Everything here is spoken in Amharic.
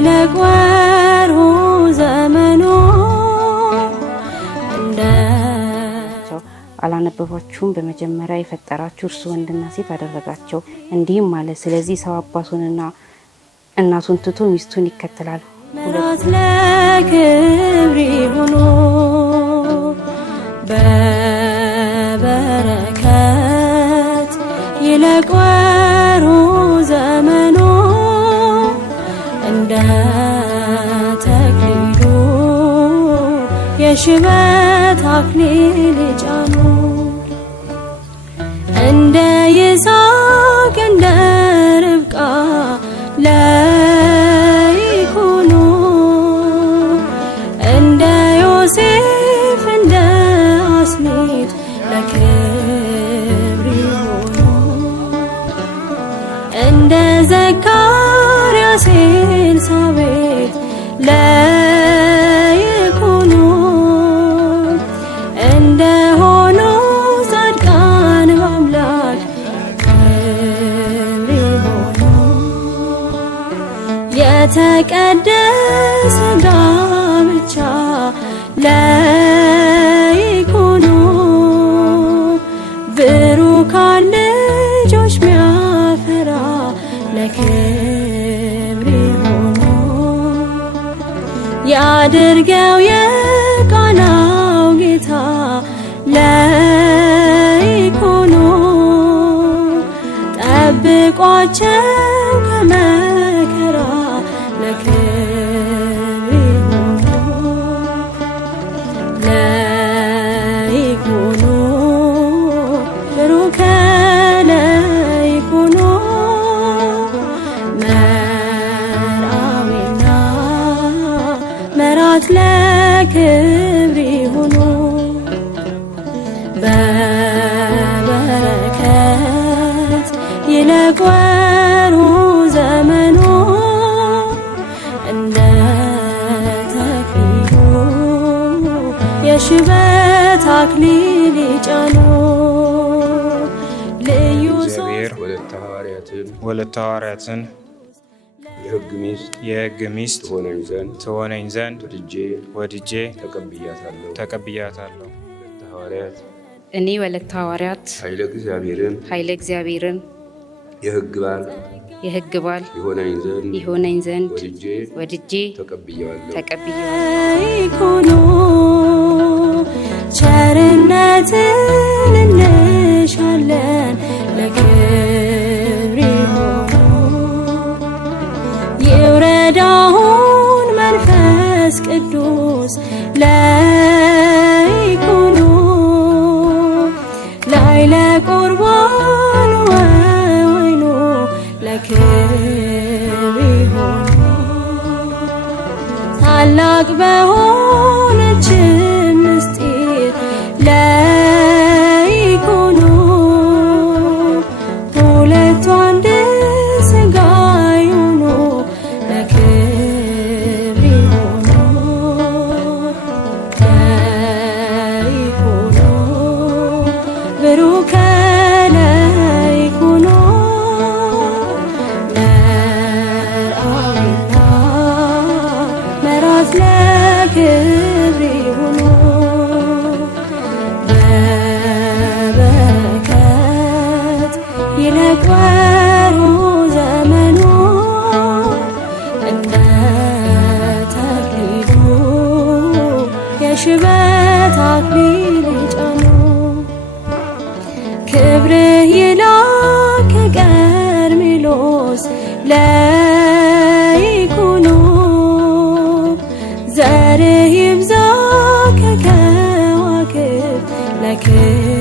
ይለቅወሩ ዘመኑ እንደ አላነበባችሁም በመጀመሪያ የፈጠራችሁ እርሱ ወንድና ሴት አደረጋቸው እንዲህም ማለት ስለዚህ ሰው አባቱንና እናቱን ትቶ ሚስቱን ይከተላል ምሕረት ለክብር ይሁን በበረከት ይለቅወሩ ዘመኑ እንደ ተክሊሉ የሽበት አክሊል ጫኑ እንደ ይስሐቅ እንደ ርብቃ ለይኩኑ እንደ ዮሴፍ እንደ አስኒት ለክብር ይሁኑ እንደ ዘካርያስ ኤልሳቤጥ ለይኩኑ እንደ ሆኑ ጻድቃን በአምላክ ክብር ይሁኑ የተቀደሰ ጋብቻ ለይኩኑ ብሩካን ልጆች ሚያፈራ ለክብር ይሁኑ ያድርገው የቃናው ጌታ ለይኩኑ ጠብቋቸው ከመከራ ለክብር ይሁኑ ለይኩኑ ብሩክ ለይኩኑ መርአዊና መራት ለክብር ይሁኑ በበረከት ይለቅወሩ ዘመኑ እንደ ተክሊሉ የሽበት አክሊል ጫኑ ልዩ ወለተ ሐዋርያትን የሕግ ሚስት ትሆነኝ ዘንድ ወድጄ ተቀብያታለሁ። እኔ ወለተ ሐዋርያት ኃይለ እግዚአብሔርን የሕግ ባል ይሆነኝ ዘንድ ወድጄ ተቀብያለሁ። ቸርነትን እንሻለን ለክብር ይሁኑ ይውረድ አሁን መንፈስ ቅዱስ ለይኩኑ ላይ ለቁርባን ወይኑ ለክብር ይሁኑ ታላቅ በሆነች ምስጢር ለይኩኑ ሁለቱ አንድ ሥጋ ይሁኑ ለክብር ይሁኑ ለይኩኑ ብሩክ ለይኩኑ መርአዊና መራት ለክብር ይሁኑ በበረከት ይለቅወሩ ዘመኑ እንደ ተክሊሉ የሽበት አክሊል ጫኑ ክብርህ ይላክ ከቀርሜሎስ ለይኩኑ ዘርህ ይብዛ ከከዋክብት ለክብር